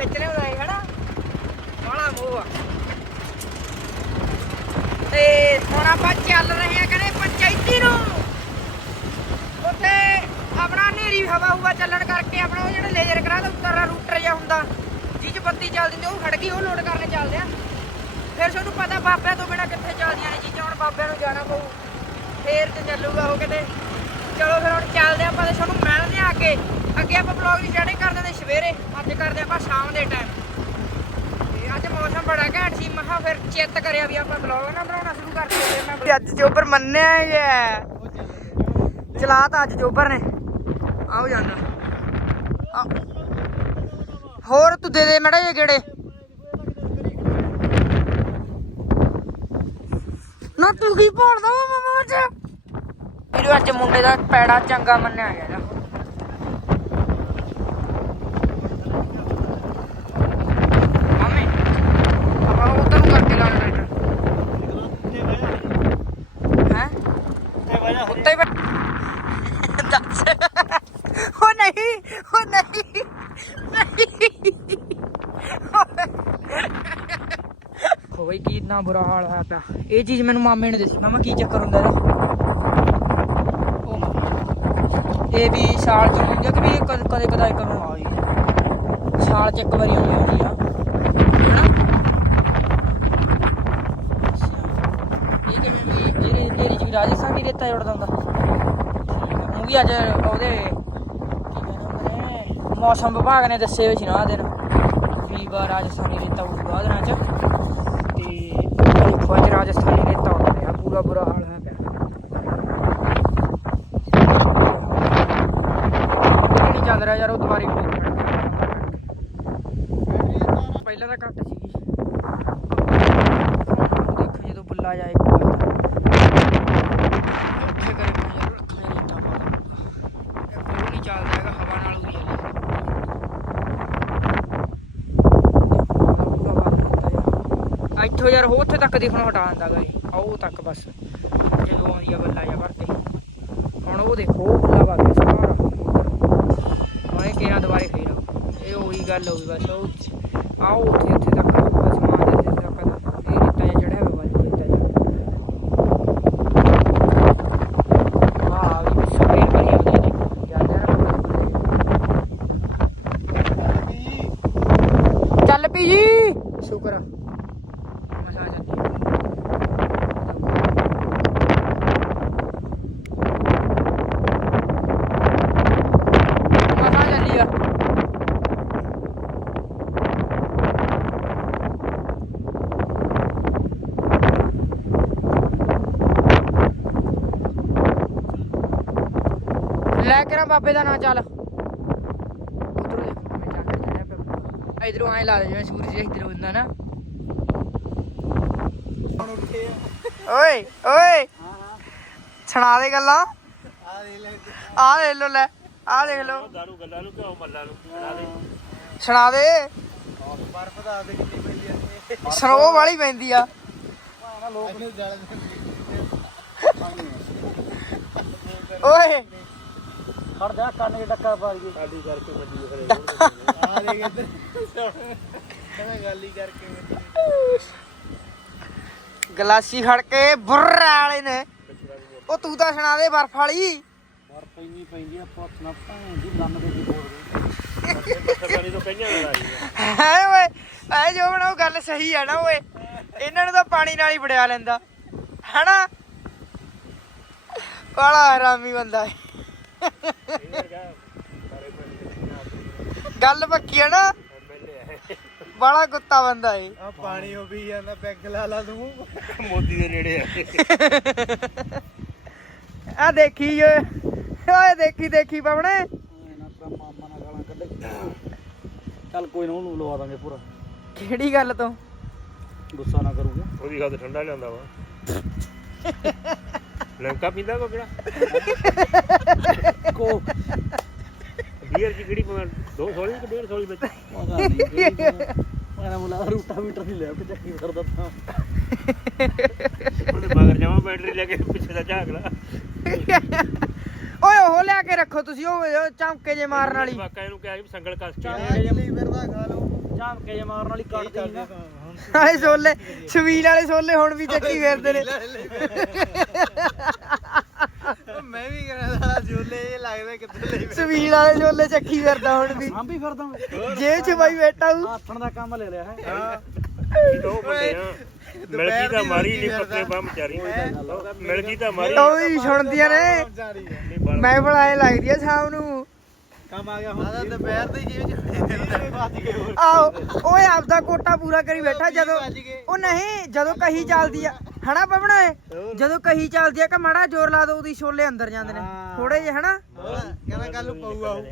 ਖਿੱਚ ਲਿਆਉਂਦਾ ਹੈ ਹਨਾ? ਬੜਾ ਮੋਹ ਆ। ਤੇ ਹੁਣ ਆਪਾਂ ਚੱਲ ਰਹੇ ਹਾਂ ਕਹਿੰਦੇ ਪੰਚਾਇਤੀ ਨੂੰ। ਉੱਥੇ ਆਪਣਾ ਨੇਰੀ ਹਵਾ ਹੁਵਾ ਚੱਲਣ ਕਰਕੇ ਆਪਣਾ ਉਹ ਜਿਹੜਾ ਲੇਜ਼ਰ ਕਰਾ ਦਾ ਉੱਤਰਲਾ ਰੂਟਰ ਜਿਹਾ ਹੁੰਦਾ ਜਿਹ 'ਚ ਬੱਤੀ ਚੱਲਦੀ ਹੁੰਦੀ, ਉਹ ਖੜ ਗਈ, ਉਹ ਲੋਡ ਕਰਨ ਚੱਲਦੇ ਆ। ਫਿਰ ਤੁਹਾਨੂੰ ਪਤਾ ਬਾਬਿਆਂ ਤੋਂ ਬਿਨਾ ਕਿੱਥੇ ਚੱਲਦੀਆਂ ਨੇ ਚੀਜ਼ਾਂ, ਹੁਣ ਬਾਬਿਆਂ ਨੂੰ ਜਾਣਾ ਪਊ। ਫੇਰ ਤੇ ਚੱਲੂਗਾ ਉਹ ਕਿਤੇ ਚਲੋ ਫਿਰ ਹੁਣ ਚੱਲਦੇ ਆਪਾਂ ਤੇ ਤੁਹਾਨੂੰ ਮਿਲਦੇ ਆ ਅੱਗੇ ਅੱਗੇ ਆਪਾਂ ਬਲੌਗ ਦੀ ਸਟਾਰਟਿੰਗ ਕਰ ਦਿੰਦੇ ਸਵੇਰੇ ਅੱਜ ਕਰਦੇ ਆਪਾਂ ਸ਼ਾਮ ਦੇ ਟਾਈਮ ਤੇ ਅੱਜ ਮੌਸਮ ਬੜਾ ਘੈਂਟ ਸੀ ਮਹਾ ਫਿਰ ਚਿੱਤ ਕਰਿਆ ਵੀ ਆਪਾਂ ਬਲੌਗ ਨਾ ਬਣਾਉਣਾ ਸ਼ੁਰੂ ਕਰ ਦਈਏ ਮੈਂ ਅੱਜ ਜੋਬਰ ਮੰਨਿਆ ਹੀ ਹੈ। ਚਲਾ ਤਾਂ ਅੱਜ ਜੋਬਰ ਨੇ। ਆਓ ਜਾਂਦਾ। ਹੋਰ ਤੂੰ ਦੇ ਦੇ ਮੜਾ ਜੇ ਗੇੜੇ। ਨਾ ਤੂੰ ਕੀ ਭੋਲਦਾ ਮਾਮਾ ਚ ਵੀਡੀਓ ਅੱਜ ਮੁੰਡੇ ਦਾ ਪੈੜਾ ਚੰਗਾ ਮੰਨਿਆ ਗਿਆ ਇਹਦਾ ਮਾਮੇ ਆਪਾਂ ਉਧਰ ਨੂੰ ਕਰਕੇ ਲਾ ਲੈਣਾ ਹੈ ਉੱਤੇ ਬੈ ਦੱਸ ਉਹ ਨਹੀਂ ਉਹ ਨਹੀਂ ਨਹੀਂ ਕੋਈ ਬੁਰਾ ਹਾਲ ਹੋਇਆ ਪਿਆ। ਇਹ ਚੀਜ਼ ਮੈਨੂੰ ਮਾਮੇ ਨੇ ਦੱਸੀ। ਮਾਮਾ, ਕੀ ਚੱਕਰ ਹੁੰਦਾ ਇਹਦਾ? ਇਹ ਵੀ ਸਾਲ ਚ ਹੁੰਦੀ ਆ ਕਿ ਵੀ ਕਦੇ ਕਦੇ ਕਦਾਈ ਕਰੂੰ ਆਈ ਸਾਲ ਚ ਇੱਕ ਵਾਰੀ ਆਉਂਦੀ ਹੁੰਦੀ ਆ। ਇਹ ਕਿਵੇਂ ਵੀ ਇਹਦੇ ਨੇਰੀ ਚ ਵੀ ਰਾਜਸਥਾਨ ਰੇਤਾ ਜੁੜਦਾ ਹੁੰਦਾ। ਉਹ ਵੀ ਅੱਜ ਉਹਦੇ ਮੌਸਮ ਵਿਭਾਗ ਨੇ ਦੱਸੇ ਹੋਏ ਸੀ ਨਾ ਦਿਨ ਵੀ ਵਾਰ ਰਾਜਸਥਾਨੀ ਰੇਤਾ ਉਸਗਾ ਦਿਨਾਂ ਚ। ਤੇ ਦੇਖੋ ਅੱਜ ਰਾਜਸਥਾਨੀ ਰੇਤਾ ਉੱਡ ਰਿਹਾ ਪੂਰਾ ਬੁਰਾ ਹਾਲ ਹੈ। ਪਿਆ ਨਹੀਂ ਚੱਲ ਰਿਹਾ ਯਾਰ, ਉਹ ਦੁਬਾਰੇ ਪਹਿਲਾਂ ਤਾਂ ਘੱਟ ਸੀਗੀ ਦੇਖੋ ਜਦੋਂ ਬੁੱਲਾ ਜਾਏ ਇੱਕ ਵਾਰ ਉੱਥੇ ਕਰੇ ਕੋਈ ਯਾਰ ਰੱਖਣੇ ਰੇਤਾ ਪਾਉਂਦਾ ਇਹ ਕੋਈ ਨਹੀਂ ਚੱਲਦਾ ਹੈਗਾ ਹਵਾ ਨਾਲ ਉਰੀ ਜਾਂਦਾ ਇੱਥੋਂ ਯਾਰ ਉਹ ਉੱਥੇ ਤੱਕ ਦਿਖਣੋਂ ਹਟਾ ਦਿੰਦਾ ਗਾ ਇਹ ਆਓ ਤੱਕ ਬਸ। ਜਦੋਂ ਆਉਂਦੀ ਆ ਬੱਲਾ ਜਾ ਭਰਤੇ ਹੁਣ ਉਹ ਦੇਖੋ ਬੱਲਾ ਵਗ ਗਿਆ ਸਾਰਾ। ਹੁਣ ਕਿਹਾ ਦੁਬਾਰੇ ਫੇਰ ਇਹ ਉਹੀ ਗੱਲ ਹੋਈ ਬਸ, ਉਹ ਆਓ ਉੱਥੇ ਉੱਥੇ ਤੱਕ ਬਸ ਮਾਂ ਦੇ ਉੱਥੇ ਤੱਕ ਇਹ ਰੇਤਾ ਜਿਹਾ ਚੜਿਆ ਹੋਇਆ ਬਾਜੂ ਰੇਤਾ ਜਿਹਾ ਆਹ ਵੀ ਸਵੇਰ ਬਣੀ ਹੁੰਦੀ ਨੇ ਯਾਦ ਹੈ ਚੱਲ ਪੀ ਜੀ ਸ਼ੁਕਰ ਆ। ਮਸਾ ਚੱਲੀ ਮਸਾ ਚੱਲੀ ਆ ਲੈ ਕੇ ਨਾ ਬਾਬੇ ਦਾ ਨਾਂ ਚੱਲ। ਉਧਰੋਂ ਇਧਰੋਂ ਐ ਲਾ ਦੇ ਜਿਵੇਂ ਸੂਰਜ ਇਧਰ ਹੁੰਦਾ ਨਾ। ਓਏ ਓਏ। ਸੁਣਾ ਦੇ ਗੱਲਾਂ। ਆ ਦੇਖ ਲੋ ਲੈ, ਆ ਦੇਖ ਲੋ ਦਾਰੂ ਗੱਲਾਂ ਨੂੰ ਕਿਉਂ ਮੱਲਾਂ ਨੂੰ ਬਣਾ ਦੇ ਸੁਣਾ ਦੇ। ਬਰਫ ਦਾ ਦੇ ਕਿੰਨੀ ਪੈਂਦੀ ਆ ਸਨੋ ਵਾਲੀ ਪੈਂਦੀ ਆ। ਲੋਕ ਨੂੰ ਜਲ ਓਏ। ਖੜ ਜਾ ਕੰਨ ਕੇ ਡੱਕਾ ਪਾ ਗਈ ਸਾਡੀ ਕਰਕੇ ਵੱਡੀ ਫਿਰ ਆ ਦੇ ਇੱਧਰ ਕਹਿੰਦਾ ਗੱਲ ਹੀ ਕਰਕੇ ਗਲਾਸੀ ਖੜ ਕੇ ਬੁర్ర ਵਾਲੇ ਨੇ। ਉਹ ਤੂੰ ਤਾਂ ਸੁਣਾ ਦੇ ਬਰਫ ਵਾਲੀ। ਬਰਫ ਪੈਂਦੀ ਪੈਂਦੀ ਆ ਪੁੱਤ ਨਾ ਭੈਣ ਦੀ ਲੰਨ ਦੇ ਦੀ। ਹੈ ਓਏ ਐ ਜੋ ਬਣਾਓ ਗੱਲ ਸਹੀ ਆ ਨਾ ਓਏ। ਇਹਨਾਂ ਨੂੰ ਤਾਂ ਪਾਣੀ ਨਾਲ ਹੀ ਵੜਿਆ ਲੈਂਦਾ। ਹਨਾ? ਬੜਾ ਹਰਾਮੀ ਬੰਦਾ ਹੈ ਗੱਲ ਪੱਕੀ ਆ ਨਾ? ਬੜਾ ਕੁੱਤਾ ਬੰਦਾ ਏ। ਆ ਪਾਣੀ ਉਹ ਵੀ ਜਾਂਦਾ ਪੈਗ ਲਾ ਲਾ ਤੂੰ। ਮੋਦੀ ਦੇ ਨੇੜੇ ਆ। ਆ ਦੇਖੀ ਓਏ ਓਏ ਦੇਖੀ ਦੇਖੀ ਪਵਣੇ। ਨਾ ਤਾਂ ਮਾਮਾ ਨਾਲ ਗਾਲਾਂ ਕੱਢੇ ਚੱਲ ਕੋਈ ਨਾ ਉਹਨੂੰ ਲਵਾ ਦਾਂਗੇ ਪੂਰਾ। ਕਿਹੜੀ ਗੱਲ ਤੋਂ? ਗੁੱਸਾ ਨਾ ਕਰੂਗਾ। ਉਹਦੀ ਗੱਲ ਠੰਡਾ ਲਿਆਂਦਾ ਵਾ। ਲੰਕਾ ਪੀਂਦਾ ਕੋ ਕਿਹੜਾ ਕੋ ਦੋ ਸੋਲੀ ਕਿ ਡੇਢ ਸੋਲੀ ਵਿੱਚ ਪਤਾ ਨਹੀਂ ਮੈਂ ਮੁਲਾ ਰੂਟਾ ਮੀਟਰ ਨਹੀਂ ਲਿਆ ਕਿ ਚੱਕੀ ਕਰਦਾ ਤਾਂ ਉਹਦੇ ਮਗਰ ਜਾਵਾਂ ਬੈਟਰੀ ਲੈ ਕੇ ਪਿੱਛੇ ਦਾ ਝਾਕ ਲਾ ਓਏ ਉਹ ਲਿਆ ਕੇ ਰੱਖੋ ਤੁਸੀਂ ਉਹ ਉਹ ਚਮਕੇ ਜੇ ਮਾਰਨ ਵਾਲੀ ਵਾਕਾ ਇਹਨੂੰ ਕਿਹਾ ਕਿ ਸੰਗਲ ਕੱਸ ਕੇ ਫਿਰਦਾ ਖਾ ਲਓ ਝਾਮਕੇ ਜੇ ਮਾਰਨ ਵਾਲੀ ਕੱਢ ਦੇਗਾ ਆਏ ਛੋਲੇ ਸ਼ਵੀਲ ਵਾਲੇ ਛੋਲੇ ਹੁਣ ਵੀ ਚੱਕੀ ਫਿਰਦੇ ਨੇ। ਮੈਂ ਵੀ ਕਹਿੰਦਾ ਝੂਲੇ ਇਹ ਲੱਗਦਾ ਕਿੱਥੇ ਲਈ ਸ਼ਵੀਲ ਵਾਲੇ ਛੋਲੇ ਚੱਕੀ ਫਿਰਦਾ ਹੁਣ ਵੀ। ਹਾਂ ਵੀ ਫਿਰਦਾ ਜੇਬ ਚ ਬਾਈ ਬੈਠਾ ਹੂੰ ਆਥਣ ਦਾ ਕੰਮ ਲੈ ਲਿਆ ਹੈ। ਦੋ ਬੰਦੇ ਆ ਮਿਲ ਗਈ ਤਾਂ ਮਾਰੀ ਨਹੀਂ ਪੱਕੇ ਬੰਮ ਚਾਰੀ ਮਿਲ ਗਈ ਤਾਂ। ਮਾਰੀ। ਉਹ ਵੀ ਸੁਣਦੀਆਂ ਨੇ। ਮੈਂ ਬੁਲਾਏ ਲੱਗਦੀ ਆ ਸ਼ਾਮ ਨੂੰ। ਕੰਮ ਆ ਗਿਆ ਹੁਣ ਆਦਾ ਦੁਪਹਿਰ ਦੀ ਜੀਵ ਚ ਵੱਜ ਗਏ ਹੋਰ ਆਓ ਓਏ ਆਪਦਾ ਕੋਟਾ ਪੂਰਾ ਕਰੀ ਬੈਠਾ ਜਦੋਂ ਉਹ ਨਹੀਂ ਜਦੋਂ ਕਹੀ ਚੱਲਦੀ ਆ ਹਨਾ ਪਵਣਾ ਜਦੋਂ ਕਹੀ ਚੱਲਦੀ ਆ ਕਿ ਮਾੜਾ ਜ਼ੋਰ ਲਾ ਦੋ ਉਹਦੀ ਛੋਲੇ ਅੰਦਰ ਜਾਂਦੇ ਨੇ। ਥੋੜੇ ਜਿਹੇ ਹਨਾ? ਕਹਿੰਦਾ ਕੱਲ ਨੂੰ ਪਊਗਾ ਉਹ।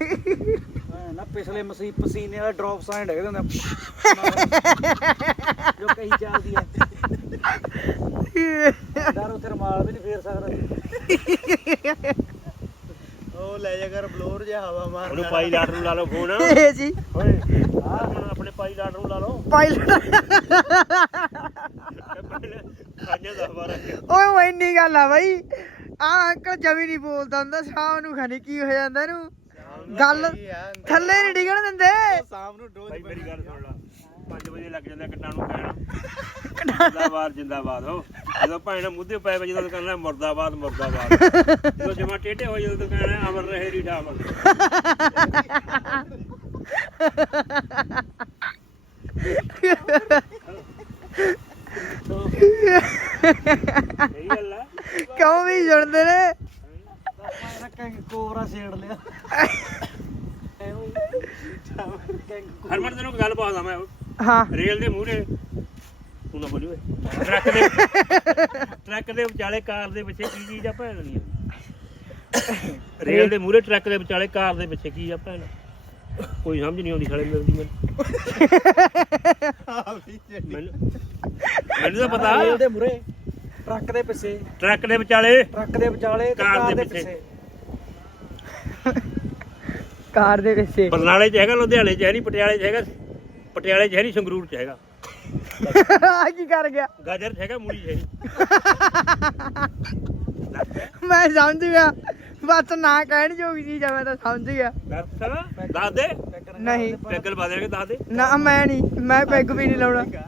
ਨਾ ਪਿਛਲੇ ਮਸੀ ਪਸੀਨੇ ਵਾਲਾ ਡ੍ਰੌਪ ਸਾਈਂਡ ਹੈਗੇ ਹੁੰਦੇ ਜੋ ਕਹੀ ਚੱਲਦੀ ਹੈ ਡਰ ਉਥੇ ਰਮਾਲ ਵੀ ਨਹੀਂ ਫੇਰ ਸਕਦਾ। ਉਹ ਲੈ ਜਾ ਕਰ ਬਲੋਰ ਜਿਹਾ ਹਵਾ ਮਾਰ ਉਹਨੂੰ ਪਾਈ ਲਾਟ ਨੂੰ ਲਾ ਲਓ ਫੋਨ। ਇਹ ਜੀ। ਓਏ ਆਹ ਆਪਣੇ ਪਾਈ ਲਾਟ ਨੂੰ ਲਾ ਲਓ। ਪਾਇਲਟ ਖਾਈਆਂ ਦਾ ਬਾਰਾ ਓਏ ਉਹ ਇੰਨੀ ਗੱਲ ਆ ਬਾਈ। ਆ ਅੰਕਲ ਜਮੀ ਨਹੀਂ ਬੋਲਦਾ ਹੁੰਦਾ ਸ਼ਾਮ ਨੂੰ ਖਾਣੀ ਕੀ ਹੋ ਜਾਂਦਾ ਇਹਨੂੰ? ਗੱਲ ਥੱਲੇ ਨਹੀਂ ਡਿਗਣ ਦਿੰਦੇ। ਸ਼ਾਮ ਨੂੰ ਡੋਜ਼ ਮੇਰੀ ਗੱਲ ਸੁਣ ਲਾ। 5 ਵਜੇ ਲੱਗ ਜਾਂਦਾ ਕਿੱਟਾਂ ਨੂੰ ਕਹਿਣਾ ਜਿੰਦਾਬਾਦ ਜਿੰਦਾਬਾਦ ਹੋ। ਜਦੋਂ ਭਾਵੇਂ ਮੁੱਦੇ ਪਏ ਵੇ ਜਦੋਂ ਕਹਿੰਦਾ ਮੁਰਦਾਬਾਦ ਮੁਰਦਾਬਾਦ। ਜਦੋਂ ਜਮਾ ਟੇਢੇ ਹੋਏ ਜਦੋਂ ਕਹਿਣਾ ਅਮਰ ਰਹੇ ਰੀਠਾ ਅਮਰ ਸਹੀ ਗੱਲ ਆ। ਕਿਉਂ ਵੀ ਸੁਣਦੇ ਨੇ? ਕੋਬਰਾ ਛੇੜ ਲਿਆ। ਹਰਮਨ ਤੈਨੂੰ ਗੱਲ ਪਾਉਂਦਾ ਮੈਂ। ਹਾਂ। ਰੇਲ ਦੇ ਮੂਹਰੇ। ਤੂੰ ਨਾ ਬੋਲੀ ਓਏ। ਟਰੱਕ ਦੇ ਟਰੱਕ ਦੇ ਵਿਚਾਲੇ ਕਾਰ ਦੇ ਪਿੱਛੇ ਕੀ ਚੀਜ਼ ਆ ਭੈਣ ਨਹੀਂ ਰੇਲ ਦੇ ਮੂਹਰੇ ਟਰੱਕ ਦੇ ਵਿਚਾਲੇ ਕਾਰ ਦੇ ਪਿੱਛੇ ਕੀ ਆ ਭੈਣ? ਕੋਈ ਸਮਝ ਨਹੀਂ ਆਉਂਦੀ ਸਾਲੇ ਮਿਲਦੀ ਮੈਨੂੰ। ਮੈਨੂੰ ਮੈਨੂੰ ਤਾਂ ਪਤਾ। ਰੇਲ ਦੇ ਮੁਰੇ ਟਰੱਕ ਦੇ ਪਿੱਛੇ। ਟਰੱਕ ਦੇ ਵਿਚਾਲੇ। ਟਰੱਕ ਦੇ ਵਿਚਾਲੇ ਤੇ ਕਾਰ ਦੇ ਪਿੱਛੇ। ਕਾਰ ਦੇ ਪਿੱਛੇ। ਬਰਨਾਲੇ ਚ ਹੈਗਾ ਲੁਧਿਆਣੇ ਚ ਹੈ ਨਹੀਂ ਪਟਿਆਲੇ ਚ ਹੈਗਾ। ਪਟਿਆਲੇ ਚ ਹੈ ਨਹੀਂ ਸੰਗਰੂਰ ਚ ਹੈਗਾ। ਆ ਕੀ ਕਰ ਗਿਆ? ਗਾਜਰ ਚ ਹੈਗਾ ਮੂਲੀ ਚ ਹੈ ਨਹੀਂ ਮੈਂ ਸਮਝ ਗਿਆ। ਬਸ ਨਾ ਕਹਿਣ ਜੋਗੀ ਚੀਜ਼ ਆ ਮੈਂ ਤਾਂ ਸਮਝ ਗਿਆ। ਦੱਸ ਦੱਸ ਦੇ। ਨਹੀਂ। ਪੈਗਲ ਪਾ ਦੇਣਗੇ ਦੱਸ ਦੇ। ਨਾ ਮੈਂ ਨਹੀਂ। ਮੈਂ ਪੈਗ ਵੀ ਨਹੀਂ ਲਾਉਣਾ। ਖਾ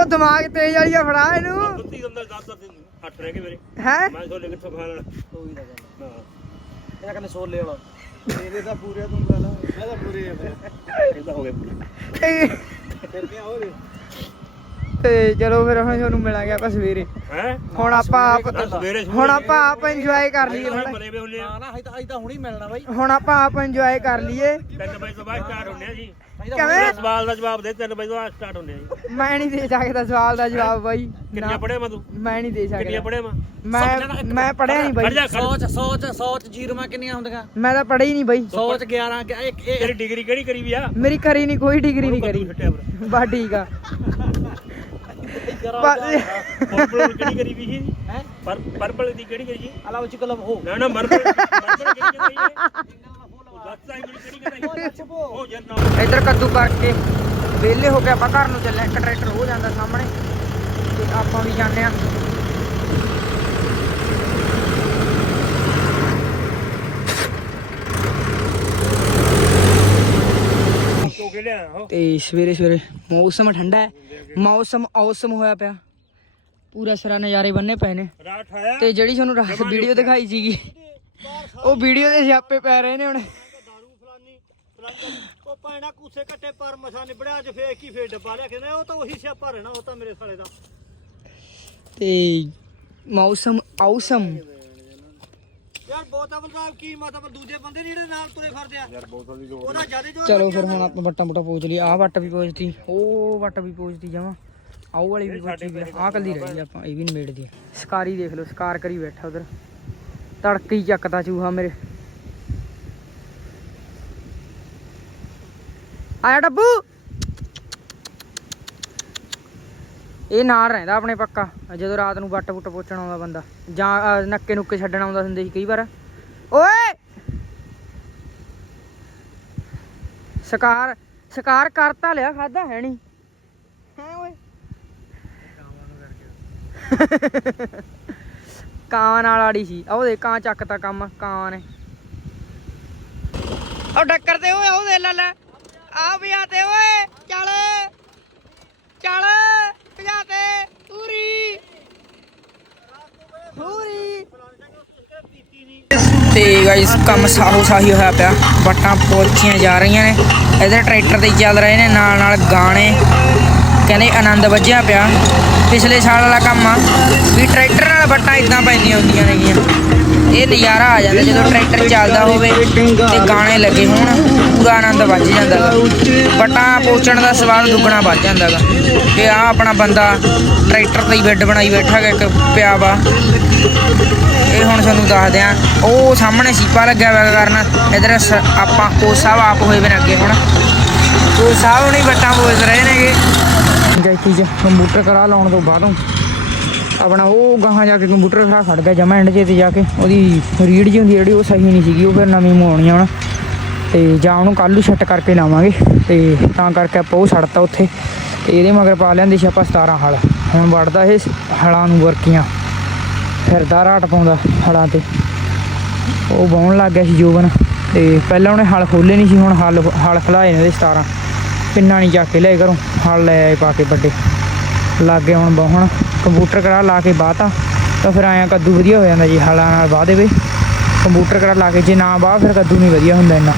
ਉਹ ਦਿਮਾਗ ਤੇਜ਼ ਵਾਲੀ ਆ ਫੜਾ ਇਹਨੂੰ। ਦੁੱਤੀ ਅੰਦਰ 10 10 ਦਿਨ ਅੱਠ ਰਹਿ ਗਏ ਮੇਰੇ। ਹੈ? ਮੈਂ ਛੋਲੇ ਕਿੱਥੋਂ ਖਾਣ ਵਾਲਾ ਕੋਈ ਦਾ ਗੱਲ ਹਾਂ। ਇਹਦਾ ਕਹਿੰਦੇ ਸੋਲੇ ਵਾਲਾ। ਮੇਰੇ ਤਾਂ ਪੂਰੇ ਤੂੰ ਗੱਲ ਮੈਂ ਤਾਂ ਪੂਰੇ ਆ ਫਿਰ। ਇਹ ਤਾਂ ਹੋ ਗਿਆ ਪੂਰਾ। ਫਿਰ ਕਿਆ ਹੋ ਗਿਆ ਤੇ ਚਲੋ ਫਿਰ ਹੁਣ ਤੁਹਾਨੂੰ ਮਿਲਾਂਗੇ ਆਪਾਂ ਸਵੇਰੇ। ਹੈਂ? ਹੁਣ ਆਪਾਂ ਆਪ ਹੁਣ ਆਪਾਂ ਆਪ ਇੰਜੋਏ ਕਰ ਲਈਏ ਥੋੜ੍ਹਾ। ਮਰੇ ਵੇ ਹੁੰਨੇ ਨਾ ਆ। ਨਾ ਅਸੀਂ ਤਾਂ ਅਸੀਂ ਤਾਂ ਹੁਣੀ ਮਿਲਣਾ ਬਾਈ। ਹੁਣ ਆਪਾਂ ਆਪ ਇੰਜੋਏ ਕਰ ਲਈਏ। ਤਿੰਨ ਵਜੇ ਤੋਂ ਬਾਅਦ ਸਟਾਰਟ ਹੁੰਨੇ ਆ ਜੀ। ਅਸੀਂ ਤਾਂ ਕਿਵੇਂ? ਸਵਾਲ ਦਾ ਜਵਾਬ ਦੇ ਤਿੰਨ ਵਜੇ ਤੋਂ ਬਾਅਦ ਸਟਾਰਟ ਹੁੰਨੇ ਆ ਜੀ। ਮੈਂ ਨਹੀਂ ਦੇ ਸਕਦਾ ਸਵਾਲ ਦਾ ਜਵਾਬ ਬਾਈ। ਕਿੰਨੀਆਂ ਨਾ, ਪੜਿਆ ਮੈਂ ਤੂੰ? ਮੈਂ ਨਹੀਂ ਦੇ ਕਿੰਨੀਆਂ ਸਕਦਾ ਪੜਿਆ ਮੈਂ ਮੈਂ ਮੈਂ ਪੜਿਆ ਨਹੀਂ ਖੜ ਬਾਈ ਜਾ ਖੜ 100 ਚ 100 ਚ 100 ਚ ਜ਼ੀਰੋਆਂ ਕਿੰਨੀਆਂ ਹੁੰਦੀਆਂ? ਮੈਂ ਤਾਂ ਪੜ੍ਹੀ ਨਹੀਂ ਬਾਈ। 100 ਚ 11 ਕਿ- ਇੱਕ ਇਹ ਤੇਰੀ ਡਿਗਰੀ ਕਿਹੜੀ ਕਰੀ ਵੀ ਆ? ਮੇਰੀ ਕਰੀ ਨਹੀਂ ਕੋਈ ਡਿਗਰੀ ਨਹੀਂ ਕਰੀ। ਬਸ ਠੀਕ ਆ। ਪਰਪਲ ਕਿਹੜੀ ਕਰੀ ਵੀ ਸੀ? ਹੈ? ਪਰ ਪਰਪਲ ਦੀ ਕਿਹੜੀ ਕਰੀ ਜੀ ਅਲਾਉ ਚ ਕਲਮ ਹੋ ਨਾ ਨਾ ਮਰਪਲ ਮਰਪਲ ਕਿਹੜੀ ਕਰੀ ਹੈ ਉਹ ਦੱਸ ਤਾਂ ਕਿਹੜੀ ਕਰੀ? ਉਹ ਯਾਰ ਨਾ। ਇੱਧਰ ਕੱਦੂ ਕਰਕੇ ਵਿਹਲੇ ਹੋ ਕੇ ਆਪਾਂ ਘਰ ਨੂੰ ਚੱਲੇ ਇੱਕ ਟਰੈਕਟਰ ਹੋ ਜਾਂਦਾ ਸਾਹਮਣੇ। ਤੇ ਆਪਾਂ ਵੀ ਜਾਂਦੇ ਆ ਕੇ ਲਿਆ ਤੇ ਸਵੇਰੇ ਸਵੇਰੇ ਮੌਸਮ ਠੰਡਾ ਹੈ। ਮੌਸਮ ਔਸਮ ਹੋਇਆ ਪਿਆ। ਪੂਰਾ ਸਿਰਾ ਨਜ਼ਾਰੇ ਬੰਨੇ ਪਏ ਨੇ। ਰਾਤ ਆਇਆ। ਤੇ ਜਿਹੜੀ ਤੁਹਾਨੂੰ ਰਾਤ ਵੀਡੀਓ ਦਿਖਾਈ ਸੀਗੀ ਉਹ ਵੀਡੀਓ ਦੇ ਸਿਆਪੇ ਪੈ ਰਹੇ ਨੇ ਹੁਣ। ਦਾਰੂ ਫਲਾਨੀ ਫਲਾਨੀ। ਉਹ ਪੈਣਾ ਕੂਸੇ ਕੱਟੇ ਪਰ ਮਸਾ ਨਿਬੜਿਆ ਅੱਜ ਫੇਰ ਕੀ ਫੇਰ ਡੱਬਾ ਲਿਆ ਕਹਿੰਦੇ ਉਹ ਤਾਂ ਉਹੀ ਸਿਆਪਾ ਰਹਿਣਾ ਉਹ ਤਾਂ ਮੇਰੇ ਸਾਲੇ ਦਾ। ਤੇ ਮੌਸਮ ਔਸਮ ਯਾਰ ਬੋਤਲ ਸਾਹਿਬ ਕੀ ਮਤਲਬ ਦੂਜੇ ਬੰਦੇ ਨੀ ਜਿਹੜੇ ਨਾਲ ਤੁਰੇ ਫਿਰਦੇ ਆ। ਯਾਰ ਬੋਤਲ ਦੀ ਲੋੜ ਉਹਦਾ ਜ਼ਿਆਦਾ ਜੋ ਚਲੋ ਫਿਰ ਹੁਣ ਆਪਾਂ ਵੱਟਾਂ ਬੁੱਟਾਂ ਪੋਚ ਲਈ ਆਹ ਵੱਟ ਵੀ ਪੋਚਤੀ ਉਹ ਵੱਟ ਵੀ ਪੋਚਤੀ ਜਾਵਾਂ ਆਹ ਵਾਲੀ ਵੀ ਪੋਚੀ ਵੀ ਆਹ ਕੱਲੀ ਰਹੀ ਆ ਆਪਾਂ ਇਹ ਵੀ ਨਿਬੇੜਦੀ ਸਕਾਰੀ ਦੇਖ ਲਓ ਸਕਾਰ ਕਰੀ ਬੈਠਾ ਉਧਰ। ਤੜਕੇ ਚੱਕਦਾ ਚੂਹਾ ਮੇਰੇ। ਆਇਆ ਡੱਬੂ! ਇਹ ਨਾਲ ਰਹਿੰਦਾ ਆਪਣੇ ਪੱਕਾ। ਜਦੋਂ ਰਾਤ ਨੂੰ ਵੱਟ ਵੁੱਟ ਪੋਚਣ ਆਉਂਦਾ ਬੰਦਾ, ਜਾਂ ਨੱਕੇ ਨੁੱਕੇ ਛੱਡਣ ਆਉਂਦਾ ਹੁੰਦੇ ਸੀ ਕਈ ਵਾਰ। ਓਏ! ਸ਼ਿਕਾਰ ਸ਼ਿਕਾਰ ਕਰਤਾ ਲਿਆ ਖਾਦਾ ਹੈ ਨਹੀਂ। ਹੈ ਓਏ? ਕਾਂ ਨਾਲ ਆੜੀ ਸੀ। ਉਹ ਦੇ ਕਾਂ ਚੱਕਤਾ ਕੰਮ ਕਾਂ ਨੇ ਉਹ ਡੱਕਰ ਤੇ ਓਏ ਉਹ ਦੇ ਲੈ ਲੈ। ਆ ਭਜਾ ਤੇ ਓਏ, ਚੱਲ। ਚੱਲ। ਭਜਾ ਤੇ ਪੂਰੀ ਪੂਰੀ ਤੇ ਗਾਇਸ ਕੰਮ ਸਾਹੋ ਸਾਹੀ ਹੋਇਆ ਪਿਆ। ਬੱਟਾਂ ਪੋਚੀਆਂ ਜਾ ਰਹੀਆਂ ਨੇ। ਇਧਰ ਟਰੈਕਟਰ ਤੇ ਚੱਲ ਰਹੇ ਨੇ, ਨਾਲ ਨਾਲ ਗਾਣੇ। ਕਹਿੰਦੇ ਆਨੰਦ ਵੱਜਿਆ ਪਿਆ। ਪਿਛਲੇ ਸਾਲ ਵਾਲਾ ਕੰਮ ਆ, ਵੀ ਟਰੈਕਟਰ ਨਾਲ ਬੱਟਾਂ ਇਦਾਂ ਪੈਂਦੀਆਂ ਹੁੰਦੀਆਂ ਨੇਗੀਆਂ। ਇਹ ਨਜ਼ਾਰਾ ਆ ਜਾਂਦਾ ਜਦੋਂ ਟਰੈਕਟਰ ਚੱਲਦਾ ਹੋਵੇ ਤੇ ਗਾਣੇ ਲੱਗੇ ਹੋਣ, ਪੂਰਾ ਆਨੰਦ ਵੱਜ ਜਾਂਦਾ ਗਾ ਪੋਚਣ ਦਾ ਸਵਾਦ ਦੁੱਗਣਾ ਵੱਜ ਜਾਂਦਾ ਗਾ ਤੇ ਆ ਆਪਣਾ ਬੰਦਾ ਟਰੈਕਟਰ ਤੇ ਹੀ ਬੈੱਡ ਬਣਾਈ ਬੈਠਾ ਗਾ ਇੱਕ ਪਿਆ ਵਾ। ਇਹ ਹੁਣ ਤੁਹਾਨੂੰ ਦੱਸਦੇ ਆ ਉਹ ਸਾਹਮਣੇ ਸੀਪਾ ਲੱਗਿਆ ਹੋਇਆ ਕਰਨ, ਇਧਰ ਆਪਾਂ, ਉਹ ਸਾਹਿਬ ਆਪ ਹੋਏ ਬਨ ਅੱਗੇ ਹੁਣ। ਉਹ ਸਾਹਿਬ ਹੁਣੀ ਬੱਟਾਂ ਬੋਲ ਰਹੇ ਨੇਗੇ। ਜੈਤੀ ਚ ਕੰਪਿਊਟਰ ਕਰਾ ਲਾਉਣ ਤੋਂ ਬਾਅਦੋਂ। ਆਪਣਾ ਉਹ ਗਾਹਾਂ ਜਾ ਕੇ ਕੰਪਿਊਟਰ ਖੜਾ ਖੜ ਗਿਆ ਜਮਾ ਐਂਡ ਜੇ ਤੇ ਜਾ ਕੇ। ਉਹਦੀ ਰੀਡ ਜੀ ਹੁੰਦੀ ਜਿਹੜੀ, ਉਹ ਸਹੀ ਨਹੀਂ ਸੀਗੀ, ਉਹ ਫਿਰ ਨਵੀਂ ਮਵਾਉਣੀ ਆਉਣਾ ਹੁਣ। ਤੇ ਜਾਂ ਉਹਨੂੰ ਕੱਲ੍ਹ ਨੂੰ ਸੈੱਟ ਕਰਕੇ ਲਾਵਾਂਗੇ। ਤੇ ਤਾਂ ਕਰਕੇ ਆਪਾਂ ਉਹ ਛੱਡਤਾ ਉੱਥੇ। ਤੇ ਇਹਦੇ ਮਗਰ ਪਾ ਲੈਂਦੇ ਸੀ ਆਪਾਂ 17 ਹਲ। ਹੁਣ ਵੜਦਾ ਇਹ ਹਲਾਂ ਨੂੰ ਵਰਕੀਆਂ। ਫਿਰਦਾ ਰਾਟ ਪਾਉਂਦਾ ਹਲਾਂ ਤੇ। ਉਹ ਬਾਉਣ ਲੱਗ ਗਿਆ ਸੀ ਜੋਬਨ। ਤੇ ਪਹਿਲਾਂ ਉਹਨੇ ਹਲ ਖੋਲੇ ਨਹੀਂ ਸੀ, ਹੁਣ ਹਲ ਹਲ ਖਲਾਏ ਨੇ ਉਹਦੇ 17 ਪਿੰਨਾ ਨਹੀਂ ਚੱਕ ਕੇ ਲਿਆਏ ਘਰੋਂ। ਹਲ ਲੈ ਆਏ ਪਾ ਕੇ ਵੱਡੇ। ਲੱਗ ਹੁਣ ਬਹੁਣ ਕੰਪਿਊਟਰ ਕੜਾ ਲਾ ਕੇ ਬਾਤਾ ਤਾਂ ਫਿਰ ਆਇਆ ਕੱਦੂ ਵਧੀਆ ਹੋ ਜਾਂਦਾ ਜੀ, ਹਲਾਂ ਨਾਲ ਬਾਹ ਦੇਵੇ। ਕੰਪਿਊਟਰ ਕਰਾ ਲਾ ਕੇ ਜੇ ਨਾ ਬਾਹ, ਫਿਰ ਕੱਦੂ ਨਹੀਂ ਵਧੀਆ ਹੁੰਦਾ ਇੰਨਾ।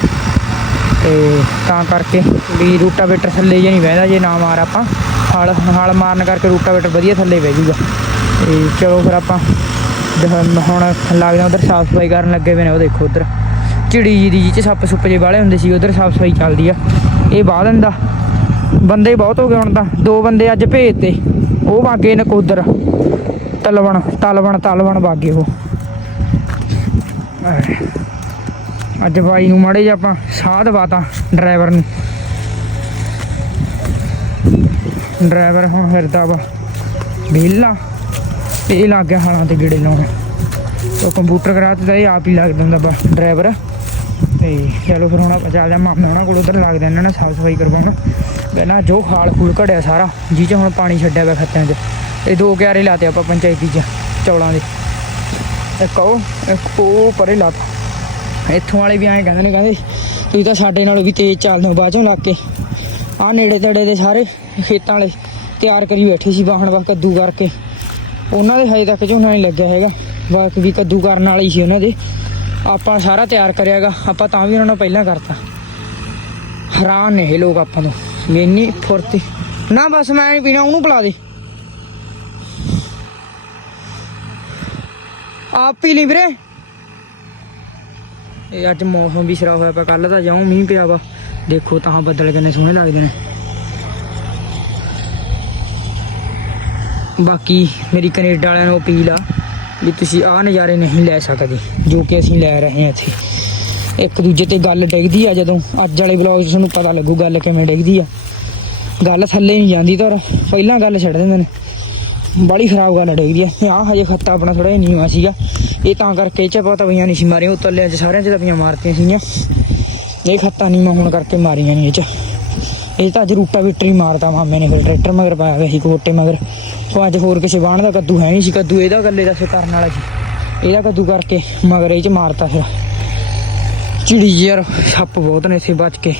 ਤੇ ਤਾਂ ਕਰਕੇ ਵੀ ਰੂਟਾਵੇਟਰ ਥੱਲੇ ਜੇ ਨਹੀਂ ਬਹਿੰਦਾ, ਜੇ ਨਾ ਮਾਰ ਆਪਾਂ, ਹਲ ਹਲ ਮਾਰਨ ਕਰਕੇ ਰੂਟਾਵੇਟਰ ਵਧੀਆ ਥੱਲੇ ਬਹਿ ਜੂਗਾ। ਤੇ ਚਲੋ ਫਿਰ ਆਪਾਂ ਦ- ਹੁਣ ਲੱਗਦਾ ਉਧਰ ਸਾਫ਼ ਸਫ਼ਾਈ ਕਰਨ ਲੱਗੇ ਹੋਏ ਨੇ, ਉਹ ਦੇਖੋ ਉਧਰ। ਚਿੜੀ ਜੀ ਦੀ ਜਿਹ ਚ ਸੱਪ ਸੁੱਪ ਜੇ ਵਾਲੇ ਹੁੰਦੇ ਸੀ, ਉਧਰ ਸਾਫ਼ ਸਫ਼ਾਈ ਚੱਲਦੀ ਆ। ਇਹ ਬਾਹ ਦਿੰਦਾ। ਬੰਦੇ ਬਹੁਤ ਹੋ ਗਏ ਹੁਣ ਤਾਂ। ਦੋ ਬੰਦੇ ਅੱਜ ਭੇਜਤੇ ਉਹ ਵਾਗੇ ਨਕੋਦਰ ਤਲਵਣ ਤਲਵਣ ਤਲਵਣ ਵਾਗੇ ਉਹ। ਅੱਜ ਬਾਈ ਨੂੰ ਮਾੜੇ ਆਪਾਂ ਸਾਹ ਦਵਾਤਾ ਡਰਾਈਵਰ ਨੂੰ। ਡਰਾਈਵਰ ਹੁਣ ਫਿਰਦਾ ਵਾ ਵਿਹਲਾ। ਇਹ ਲੱਗ ਗਿਆ ਹਾਲਾਂ ਤੇ ਗੇੜੇ ਲਾਉਣ। ਉਹ ਕੰਪਿਊਟਰ ਕਰਾ ਤੇ ਇਹ ਆਪ ਹੀ ਲੱਗ ਜਾਂਦਾ ਵਾ ਡਰਾਈਵਰ। ਤੇ ਚਲੋ ਫਿਰ ਹੁਣ ਆਪਾਂ ਚੱਲਦੇ ਹਾਂ। ਮਾਮੇ ਉਹਨਾਂ ਕੋਲ ਉਧਰ ਲੱਗਦੇ ਇਹਨਾਂ ਨੇ, ਸਾਫ਼ ਸਫ਼ਾਈ ਕਰਵਾਉਣਾ। ਪਹਿਲਾਂ ਜੋ ਖਾਲ ਖੂਲ ਘੜਿਆ ਸਾਰਾ ਜੀ ਚ ਹੁਣ ਪਾਣੀ ਛੱਡਿਆ ਵਾ ਖੱਤਿਆਂ 'ਚ। ਇਹ ਦੋ ਕਿਆਰੇ ਲਾਤੇ ਆਪਾਂ ਪੰਚਾਇਤੀ 'ਚ, ਚੌਲਾਂ ਦੇ। ਇੱਕ ਉਹ ਇੱਕ ਉਹ ਪਰੇ ਲਾਤਾ। ਇੱਥੋਂ ਵਾਲੇ ਵੀ ਐਂ ਕਹਿੰਦੇ ਨੇ, ਕਹਿੰਦੇ ਤੁਸੀਂ ਤਾਂ ਸਾਡੇ ਨਾਲੋਂ ਵੀ ਤੇਜ਼ ਚੱਲਦੇ ਹੋ ਬਾਅਦੋਂ ਲੱਗ ਕੇ। ਆ ਨੇੜੇ ਤੇੜੇ ਦੇ ਸਾਰੇ ਖੇਤਾਂ ਵਾਲੇ ਤਿਆਰ ਕਰੀ ਬੈਠੇ ਸੀ ਵਾਹਣ ਵਾ ਕੱਦੂ ਕਰਕੇ। ਉਹਨਾਂ ਦੇ ਹਜੇ ਤੱਕ ਝੋਨਾ ਨਹੀਂ ਲੱਗਿਆ ਹੈਗਾ। ਬਾਕੀ ਵੀ ਕੱਦੂ ਕਰਨ ਵਾਲੀ ਸੀ ਉਹਨਾਂ ਦੇ। ਆਪਾਂ ਸਾਰਾ ਤਿਆਰ ਕਰਿਆਗਾ ਆਪਾਂ ਤਾਂ ਵੀ ਉਹਨਾਂ ਨੂੰ ਪਹਿਲਾਂ ਕਰਤਾ। ਹੈਰਾਨ ਨੇ ਇਹ ਲੋਕ ਆਪਾਂ ਤੋਂ। ਵੀ ਫੁਰਤੀ। ਨਾ ਬਸ ਮੈਂ ਨਹੀਂ ਪੀਣਾ, ਉਹਨੂੰ ਪਿਲਾ ਦੇ। ਆਪ ਪੀ ਲਈ ਵੀਰੇ। ਇਹ ਅੱਜ ਮੌਸਮ ਵੀ ਸ਼ਰਾਬ ਹੋਇਆ ਪਿਆ, ਕੱਲ ਤਾਂ ਜਾਉਂ ਮੀਂਹ ਪਿਆ ਵਾ। ਦੇਖੋ ਤਾਂ ਬੱਦਲ ਕਿੰਨੇ ਸੋਹਣੇ ਲੱਗਦੇ ਨੇ। ਬਾਕੀ ਮੇਰੀ ਕੈਨੇਡਾ ਵਾਲਿਆਂ ਨੂੰ ਅਪੀਲ ਆ ਵੀ ਤੁਸੀਂ ਆਹ ਨਜ਼ਾਰੇ ਨਹੀਂ ਲੈ ਸਕਦੇ, ਜੋ ਕਿ ਅਸੀਂ ਲੈ ਰਹੇ ਹਾਂ ਇੱਥੇ। ਇੱਕ ਦੂਜੇ ਤੇ ਗੱਲ ਡਿੱਗਦੀ ਆ ਜਦੋਂ ਅੱਜ ਵਾਲੇ ਵਲੌਗ 'ਚ ਤੁਹਾਨੂੰ ਪਤਾ ਲੱਗੂ ਗੱਲ ਕਿਵੇਂ ਡਿੱਗਦੀ ਆ। ਗੱਲ ਥੱਲੇ ਨਹੀਂ ਜਾਂਦੀ ਤਾਂ ਪਹਿਲਾਂ ਗੱਲ ਛੱਡ ਦਿੰਦੇ ਨੇ। ਬੜੀ ਖਰਾਬ ਗੱਲ ਡਿੱਗਦੀ ਆ। ਆਹ ਹਜੇ ਖੱਤਾ ਆਪਣਾ ਥੋੜਾ ਜਿਹਾ ਨੀਵਾਂ ਸੀਗਾ। ਇਹ ਤਾਂ ਕਰਕੇ ਇਹ ਚ ਪਤਾ ਪਈਆਂ ਨਹੀਂ ਸੀ ਮਾਰੀਆਂ ਉਤਲੇ ਅੱਜ ਸਾਰਿਆਂ ਚ ਤਾਂ ਮਾਰਤੀਆਂ ਸੀਗੀਆਂ। ਇਹ ਖੱਤਾ ਨੀਵਾਂ ਹੋਣ ਕਰਕੇ ਮਾਰੀਆਂ ਨਹੀਂ ਇਹ ਚ। ਇਹ ਤਾਂ ਅੱਜ ਰੂਟਾ ਵਿਟਰੀ ਮਾਰਦਾ ਮਾਮੇ ਨੇ ਫਿਰ, ਟਰੈਕਟਰ ਮਗਰ ਪਾਇਆ ਹੋਇਆ ਸੀ ਕੋਟੇ ਮਗਰ। ਉਹ ਅੱਜ ਹੋਰ ਕਿਸੇ ਬਾਣ ਦਾ ਕੱਦੂ ਹੈ ਨਹੀਂ ਸੀ, ਕੱਦੂ ਇਹਦਾ ਗੱਲੇ ਦਾ ਸੇ ਕਰਨ ਵਾਲਾ ਸੀ। ਇਹਦਾ ਕੱਦੂ ਕਰਕੇ ਮਗਰ ਇਹ ਚ ਮਾਰਤਾ ਫਿਰ। ਚਿੜੀ ਯਾਰ ਸੱਪ ਬਹੁਤ ਨੇ ਇੱਥੇ ਬਚ ਕੇ।